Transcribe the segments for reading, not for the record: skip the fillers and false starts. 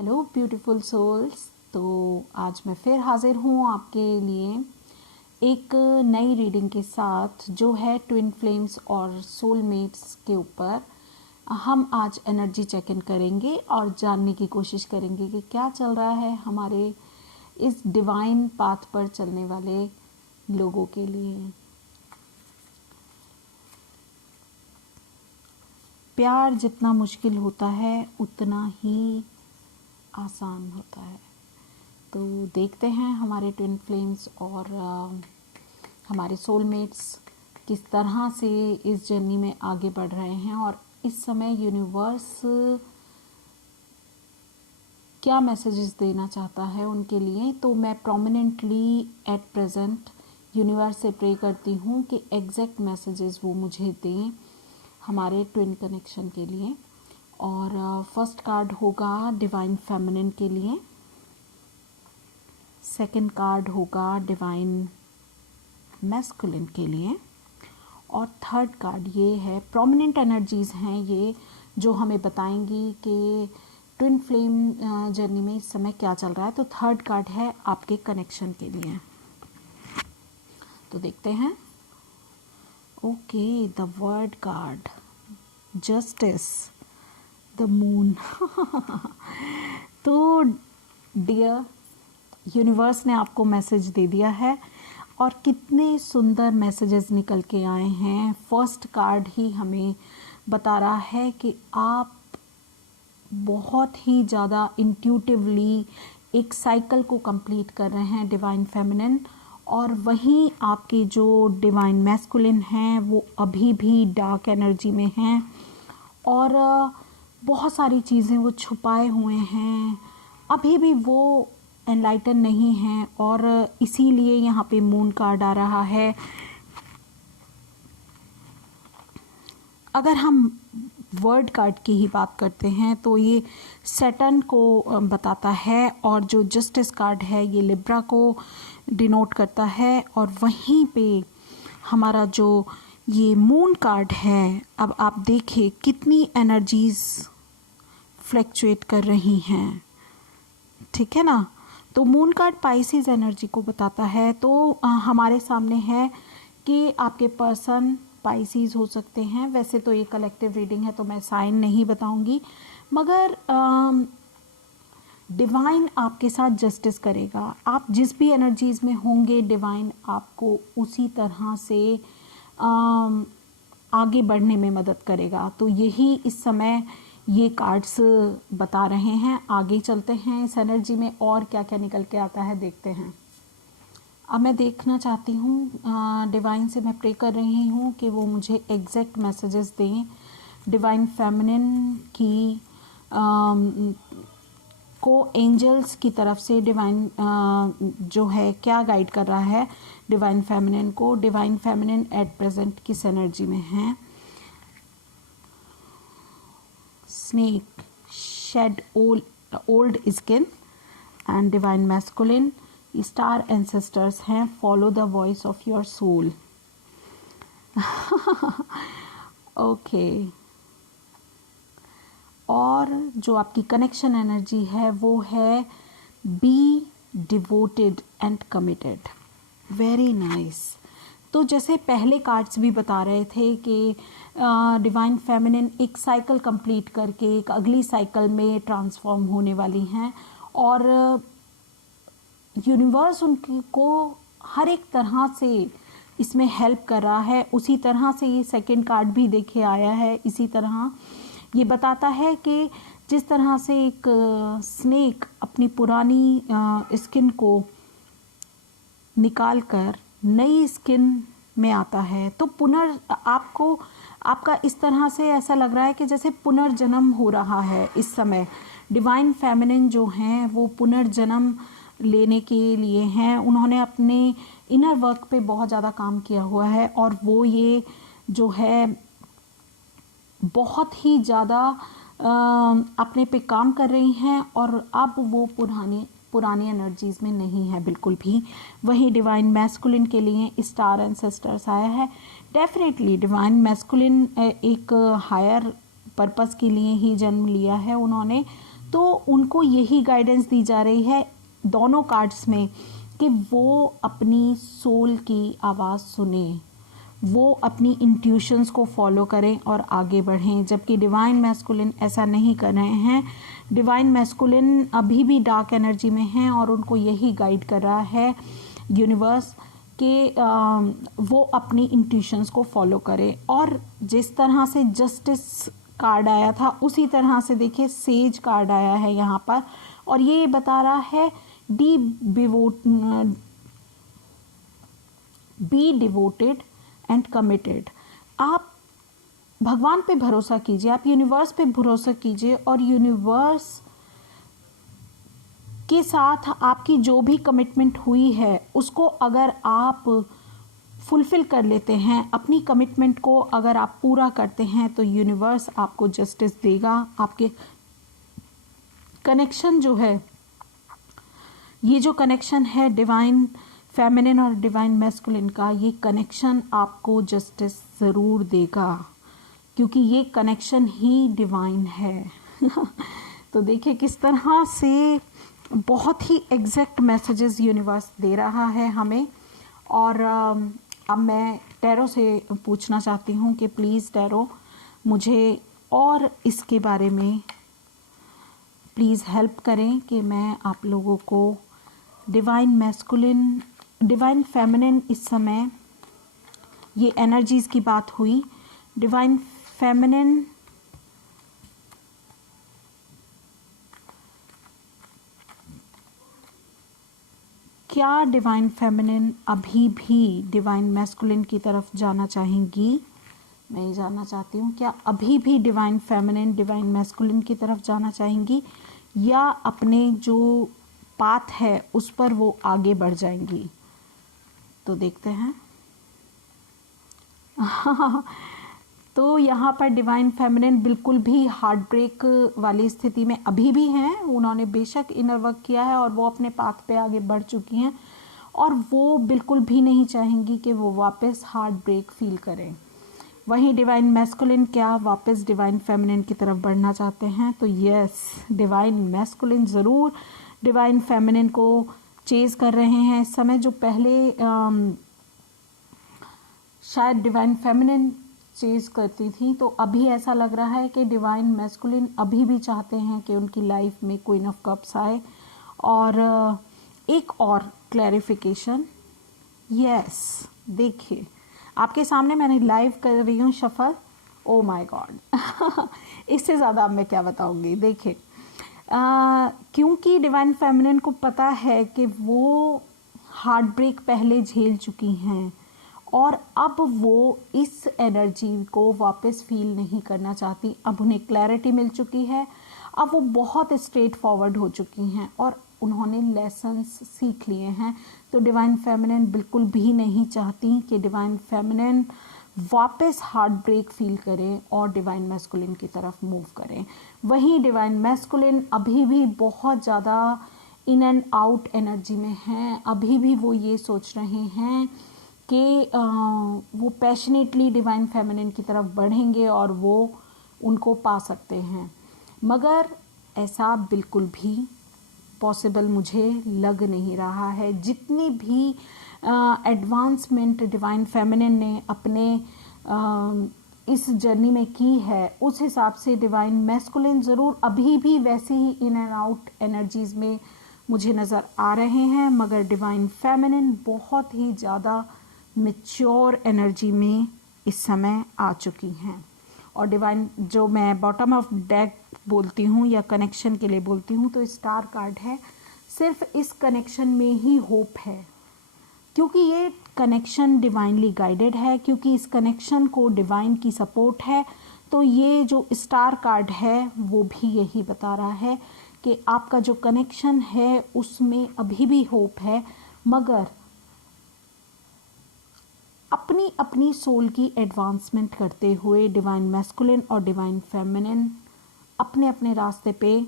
Hello beautiful souls. तो आज मैं फिर हाजिर हूँ आपके लिए एक नई रीडिंग के साथ जो है ट्विन फ्लेम्स और सोलमेट्स के ऊपर। हम आज एनर्जी चेक इन करेंगे और जानने की कोशिश करेंगे कि क्या चल रहा है हमारे इस डिवाइन पाथ पर चलने वाले लोगों के लिए। प्यार जितना मुश्किल होता है उतना ही आसान होता है। तो देखते हैं हमारे ट्विन फ्लेम्स और हमारे सोलमेट्स किस तरह से इस जर्नी में आगे बढ़ रहे हैं और इस समय यूनिवर्स क्या मैसेजेस देना चाहता है उनके लिए। तो मैं प्रोमिनेंटली एट प्रेजेंट यूनिवर्स से प्रे करती हूँ कि एग्जैक्ट मैसेजेस वो मुझे दें हमारे ट्विन कनेक्शन के लिए। और फर्स्ट कार्ड होगा डिवाइन फेमिनिन के लिए, सेकंड कार्ड होगा डिवाइन मैस्कुलिन के लिए और थर्ड कार्ड ये है प्रोमिनेंट एनर्जीज हैं ये जो हमें बताएंगी कि ट्विन फ्लेम जर्नी में इस समय क्या चल रहा है। तो थर्ड कार्ड है आपके कनेक्शन के लिए। तो देखते हैं। Okay, the word card, justice, the moon. तो डियर यूनिवर्स ने आपको मैसेज दे दिया है और कितने सुंदर मैसेजेस निकल के आए हैं। फर्स्ट कार्ड ही हमें बता रहा है कि आप बहुत ही ज़्यादा इंट्यूटिवली एक साइकिल को कंप्लीट कर रहे हैं डिवाइन फेमिनिन, और वहीं आपके जो डिवाइन मैस्कुलिन हैं वो अभी भी डार्क एनर्जी में हैं और बहुत सारी चीज़ें वो छुपाए हुए हैं, अभी भी वो एनलाइटन नहीं हैं। और इसीलिए यहाँ पे मून कार्ड आ रहा है। अगर हम वर्ड कार्ड की ही बात करते हैं तो ये सैटर्न को बताता है और जो जस्टिस कार्ड है ये लिब्रा को डिनोट करता है। और वहीं पे हमारा जो ये मून कार्ड है, अब आप देखिए कितनी एनर्जीज फ्लैक्चुएट कर रही हैं, ठीक है ना। तो मून कार्ड पाइसेस एनर्जी को बताता है। तो हमारे सामने है कि आपके पर्सन पाइसेस हो सकते हैं। वैसे तो ये कलेक्टिव रीडिंग है तो मैं साइन नहीं बताऊंगी, मगर डिवाइन आपके साथ जस्टिस करेगा। आप जिस भी एनर्जीज में होंगे डिवाइन आपको उसी तरह से आगे बढ़ने में मदद करेगा। तो यही इस समय ये कार्ड्स बता रहे हैं। आगे चलते हैं इस एनर्जी में और क्या क्या निकल के आता है, देखते हैं। अब मैं देखना चाहती हूँ, डिवाइन से मैं प्रे कर रही हूँ कि वो मुझे एग्जैक्ट मैसेजेस दें डिवाइन फेमिनिन की को एंजल्स की तरफ से। डिवाइन जो है क्या गाइड कर रहा है डिवाइन फेमिनिन को। डिवाइन फेमिनिन एट प्रेजेंट किस एनर्जी में है। Snake, shed old skin and divine masculine star ancestors हैं। Follow the voice of your soul. Okay, और जो आपकी कनेक्शन एनर्जी है वो है be devoted and committed. Very nice. तो जैसे पहले कार्ड्स भी बता रहे थे कि डिवाइन फेमिनिन एक साइकिल कंप्लीट करके एक अगली साइकिल में ट्रांसफॉर्म होने वाली हैं और यूनिवर्स उनको हर एक तरह से इसमें हेल्प कर रहा है। उसी तरह से ये सेकंड कार्ड भी देखे आया है। इसी तरह ये बताता है कि जिस तरह से एक स्नेक अपनी पुरानी स्किन को निकालकर नई स्किन में आता है, तो आपका इस तरह से ऐसा लग रहा है कि जैसे पुनर्जन्म हो रहा है इस समय। डिवाइन फेमिनिन जो हैं वो पुनर्जन्म लेने के लिए हैं। उन्होंने अपने इनर वर्क पे बहुत ज़्यादा काम किया हुआ है और वो ये जो है बहुत ही ज़्यादा अपने पे काम कर रही हैं और अब वो पुरानी एनर्जीज में नहीं है बिल्कुल भी। वही डिवाइन मैस्कुलिन के लिए स्टार एंसेस्टर्स आया है। डेफिनेटली डिवाइन मैस्कुलिन एक हायर पर्पस के लिए ही जन्म लिया है उन्होंने। तो उनको यही गाइडेंस दी जा रही है दोनों कार्ड्स में कि वो अपनी सोल की आवाज़ सुने, वो अपनी इंट्यूशंस को फॉलो करें और आगे बढ़ें। जबकि डिवाइन मैस्कुलिन ऐसा नहीं कर रहे हैं। डिवाइन मैस्कुलिन अभी भी डार्क एनर्जी में हैं और उनको यही गाइड कर रहा है यूनिवर्स कि वो अपनी इंट्यूशंस को फॉलो करें। और जिस तरह से जस्टिस कार्ड आया था उसी तरह से देखिए सेज कार्ड आया है यहाँ पर, और ये बता रहा है बी डिवोटेड एंड कमिटेड। आप भगवान पे भरोसा कीजिए, आप यूनिवर्स पे भरोसा कीजिए, और यूनिवर्स के साथ आपकी जो भी कमिटमेंट हुई है उसको अगर आप फुलफिल कर लेते हैं, अपनी कमिटमेंट को अगर आप पूरा करते हैं तो यूनिवर्स आपको जस्टिस देगा। आपके कनेक्शन जो है, ये जो कनेक्शन है डिवाइन फेमिनिन और डिवाइन मैस्कुलिन का, ये कनेक्शन आपको जस्टिस ज़रूर देगा, क्योंकि ये कनेक्शन ही डिवाइन है। तो देखिए किस तरह से बहुत ही एग्जैक्ट मैसेजेस यूनिवर्स दे रहा है हमें। और अब मैं टैरो से पूछना चाहती हूँ कि प्लीज़ टैरो मुझे और इसके बारे में प्लीज़ हेल्प करें कि मैं आप लोगों को डिवाइन मैस्कुलिन, डिवाइन फेमिनिन, इस समय ये एनर्जीज़ की बात हुई, डिवाइन फेमिनिन क्या डिवाइन फेमिनिन अभी भी डिवाइन मैस्कुलिन की तरफ जाना चाहेंगी? मैं ये जानना चाहती हूँ, क्या अभी भी डिवाइन फेमिनिन डिवाइन मैस्कुलिन की तरफ जाना चाहेंगी, या अपने जो पाथ है उस पर वो आगे बढ़ जाएंगी? तो देखते हैं। तो यहाँ पर डिवाइन फेमिनिन बिल्कुल भी हार्ट ब्रेक वाली स्थिति में अभी भी हैं। उन्होंने बेशक इनर वर्क किया है और वो अपने पाथ पे आगे बढ़ चुकी हैं, और वो बिल्कुल भी नहीं चाहेंगी कि वो वापस हार्ट ब्रेक फील करें। वहीं डिवाइन मैस्कुलिन क्या वापस डिवाइन फेमिनिन की तरफ बढ़ना चाहते हैं? तो यस, डिवाइन मैस्कुलिन ज़रूर डिवाइन फेमिनिन को चेज़ कर रहे हैं इस समय। जो पहले शायद डिवाइन फेमिनिन चेज करती थी, तो अभी ऐसा लग रहा है कि डिवाइन मैस्कुलिन अभी भी चाहते हैं कि उनकी लाइफ में क्वीन ऑफ कप्स आए। और एक और क्लैरिफिकेशन, यस, देखिए आपके सामने मैंने लाइव कर रही हूँ शफल। ओ माय गॉड, इससे ज़्यादा अब मैं क्या बताऊँगी। देखिए क्योंकि डिवाइन फेमिनिन को पता है कि वो हार्ट ब्रेक पहले झेल चुकी हैं और अब वो इस एनर्जी को वापस फील नहीं करना चाहती। अब उन्हें क्लैरिटी मिल चुकी है, अब वो बहुत स्ट्रेट फॉरवर्ड हो चुकी हैं और उन्होंने लेसन्स सीख लिए हैं। तो डिवाइन फेमिनिन बिल्कुल भी नहीं चाहती कि डिवाइन फेमिनिन वापस हार्ट ब्रेक फील करें और डिवाइन मैस्कुलिन की तरफ मूव करें। वहीं डिवाइन मैस्कुलिन अभी भी बहुत ज़्यादा इन एंड आउट एनर्जी में हैं। अभी भी वो ये सोच रहे हैं कि वो पैशनेटली डिवाइन फेमिनिन की तरफ बढ़ेंगे और वो उनको पा सकते हैं, मगर ऐसा बिल्कुल भी पॉसिबल मुझे लग नहीं रहा है। जितनी भी एडवांसमेंट डिवाइन फेमिनिन ने अपने इस जर्नी में की है, उस हिसाब से डिवाइन मैस्कुलिन ज़रूर अभी भी वैसे ही इन एंड आउट एनर्जीज़ में मुझे नज़र आ रहे हैं, मगर डिवाइन फेमिनिन बहुत ही ज़्यादा मैच्योर एनर्जी में इस समय आ चुकी हैं। और डिवाइन, जो मैं बॉटम ऑफ डेक बोलती हूँ या कनेक्शन के लिए बोलती हूँ, तो स्टार कार्ड है। सिर्फ इस कनेक्शन में ही होप है, क्योंकि ये कनेक्शन डिवाइनली गाइडेड है, क्योंकि इस कनेक्शन को डिवाइन की सपोर्ट है। तो ये जो स्टार कार्ड है वो भी यही बता रहा है कि आपका जो कनेक्शन है उसमें अभी भी होप है, मगर अपनी अपनी सोल की एडवांसमेंट करते हुए डिवाइन मैस्कुलिन और डिवाइन फेमिनिन अपने अपने रास्ते पे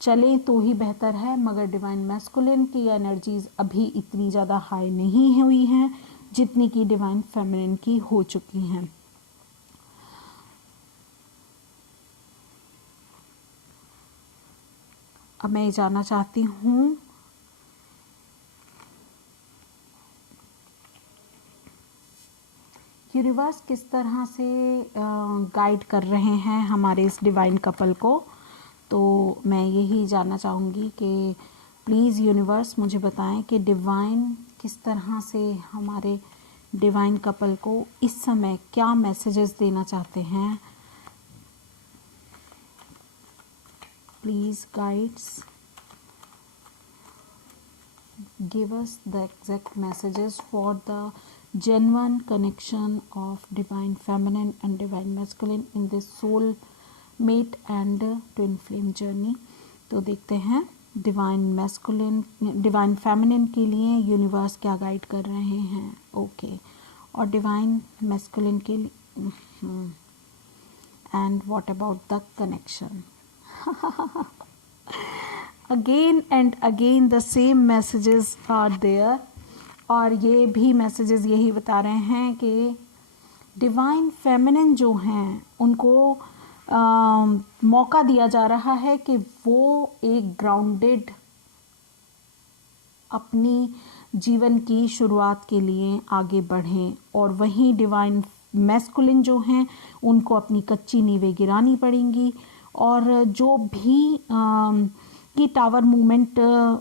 चलें तो ही बेहतर है। मगर डिवाइन मैस्कुलिन की एनर्जीज अभी इतनी ज़्यादा हाई नहीं हुई हैं जितनी कि डिवाइन फेमिनिन की हो चुकी हैं। अब मैं जानना चाहती हूँ यूनिवर्स किस तरह से गाइड कर रहे हैं हमारे इस डिवाइन कपल को। तो मैं यही जानना चाहूँगी कि प्लीज़ यूनिवर्स मुझे बताएं कि डिवाइन किस तरह से हमारे डिवाइन कपल को इस समय क्या मैसेजेस देना चाहते हैं। Please guides give us the exact messages for the genuine connection of divine feminine and divine masculine in this soul mate and twin flame journey। तो देखते हैं डिवाइन मैस्कुलिन डिवाइन फेमिनिन के लिए यूनिवर्स क्या guide कर रहे हैं। Okay और डिवाइन मैस्कुलिन के लिए and what about the connection. Again and again the same messages are there और ये भी मैसेजेस यही बता रहे हैं कि डिवाइन फेमिनिन जो हैं उनको मौका दिया जा रहा है कि वो एक ग्राउंडेड अपनी जीवन की शुरुआत के लिए आगे बढ़ें और वहीं डिवाइन मैस्कुलिन जो हैं उनको अपनी कच्ची नींवें गिरानी पड़ेंगी और जो भी कि टावर मूवमेंट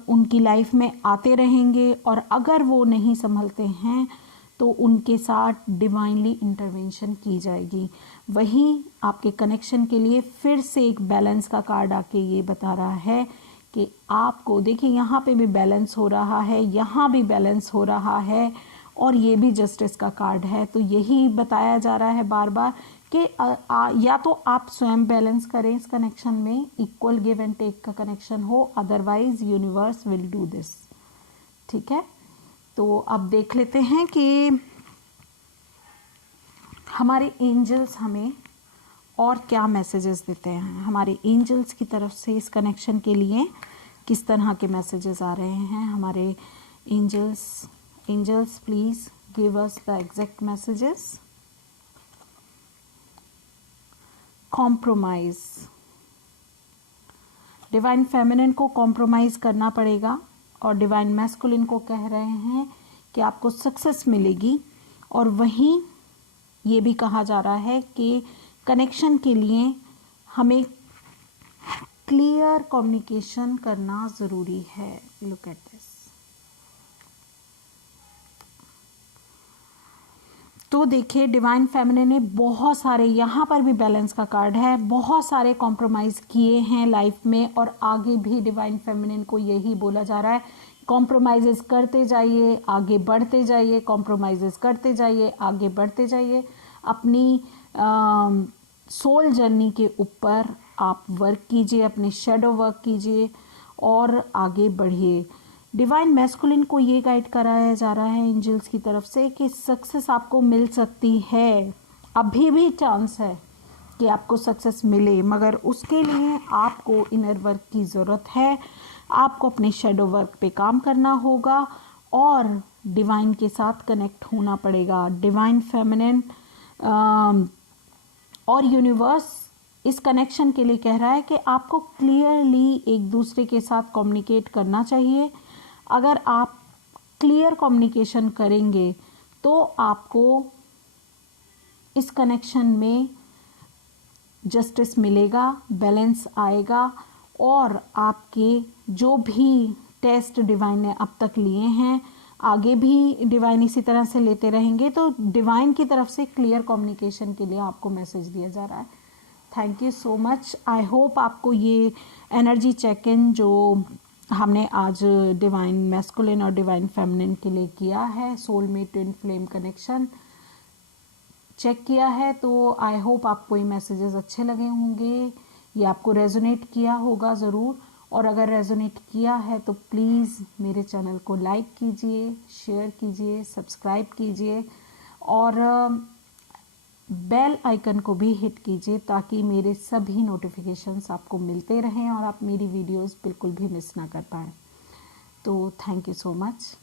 उनकी लाइफ में आते रहेंगे और अगर वो नहीं संभलते हैं तो उनके साथ डिवाइनली इंटरवेंशन की जाएगी। वहीं आपके कनेक्शन के लिए फिर से एक बैलेंस का कार्ड आके ये बता रहा है कि आपको देखिए यहाँ पे भी बैलेंस हो रहा है, यहाँ भी बैलेंस हो रहा है और ये भी जस्टिस का कार्ड है। तो यही बताया जा रहा है बार बार कि या तो आप स्वयं बैलेंस करें इस कनेक्शन में, इक्वल गिव एंड टेक का कनेक्शन हो, otherwise universe will do this. ठीक है, तो अब देख लेते हैं कि हमारे एंजल्स हमें और क्या मैसेजेस देते हैं। हमारे एंजल्स की तरफ से इस कनेक्शन के लिए किस तरह के मैसेजेस आ रहे हैं। हमारे angels please give us the exact messages. Compromise, divine feminine को कॉम्प्रोमाइज करना पड़ेगा और डिवाइन मैस्कुलिन को कह रहे हैं कि आपको सक्सेस मिलेगी। और वहीं ये भी कहा जा रहा है कि कनेक्शन के लिए हमें क्लियर कम्युनिकेशन करना ज़रूरी है। Look at this. तो देखिए डिवाइन फेमिनिन ने बहुत सारे, यहाँ पर भी बैलेंस का कार्ड है, बहुत सारे कॉम्प्रोमाइज़ किए हैं लाइफ में और आगे भी डिवाइन फेमिनिन को यही बोला जा रहा है, कॉम्प्रोमाइज़ करते जाइए, आगे बढ़ते जाइए, कॉम्प्रोमाइज़ करते जाइए, आगे बढ़ते जाइए। अपनी सोल जर्नी के ऊपर आप वर्क कीजिए, अपने शेडो वर्क कीजिए और आगे बढ़िए। डिवाइन मैस्कुलिन को ये गाइड कराया जा रहा है एंजल्स की तरफ से कि सक्सेस आपको मिल सकती है, अभी भी चांस है कि आपको सक्सेस मिले, मगर उसके लिए आपको इनर वर्क की ज़रूरत है। आपको अपने शेडो वर्क पे काम करना होगा और डिवाइन के साथ कनेक्ट होना पड़ेगा। डिवाइन फेमिनिन और यूनिवर्स इस कनेक्शन के लिए कह रहा है कि आपको क्लियरली एक दूसरे के साथ कम्युनिकेट करना चाहिए। अगर आप क्लियर कम्युनिकेशन करेंगे तो आपको इस कनेक्शन में जस्टिस मिलेगा, बैलेंस आएगा और आपके जो भी टेस्ट डिवाइन ने अब तक लिए हैं, आगे भी डिवाइन इसी तरह से लेते रहेंगे। तो डिवाइन की तरफ से क्लियर कम्युनिकेशन के लिए आपको मैसेज दिया जा रहा है। Thank you so much. I hope आपको ये एनर्जी चेक इन जो हमने आज डिवाइन मैस्कुलिन और डिवाइन फेमिनिन के लिए किया है, soulmate twin flame connection check किया है, तो आई होप आपको ये मैसेजेस अच्छे लगे होंगे, ये आपको रेजोनेट किया होगा ज़रूर। और अगर रेजोनेट किया है तो प्लीज़ मेरे चैनल को लाइक कीजिए, शेयर कीजिए, सब्सक्राइब कीजिए और बेल आइकन को भी हिट कीजिए ताकि मेरे सभी नोटिफिकेशंस आपको मिलते रहें और आप मेरी वीडियोस बिल्कुल भी मिस ना कर पाएँ। तो थैंक यू सो मच।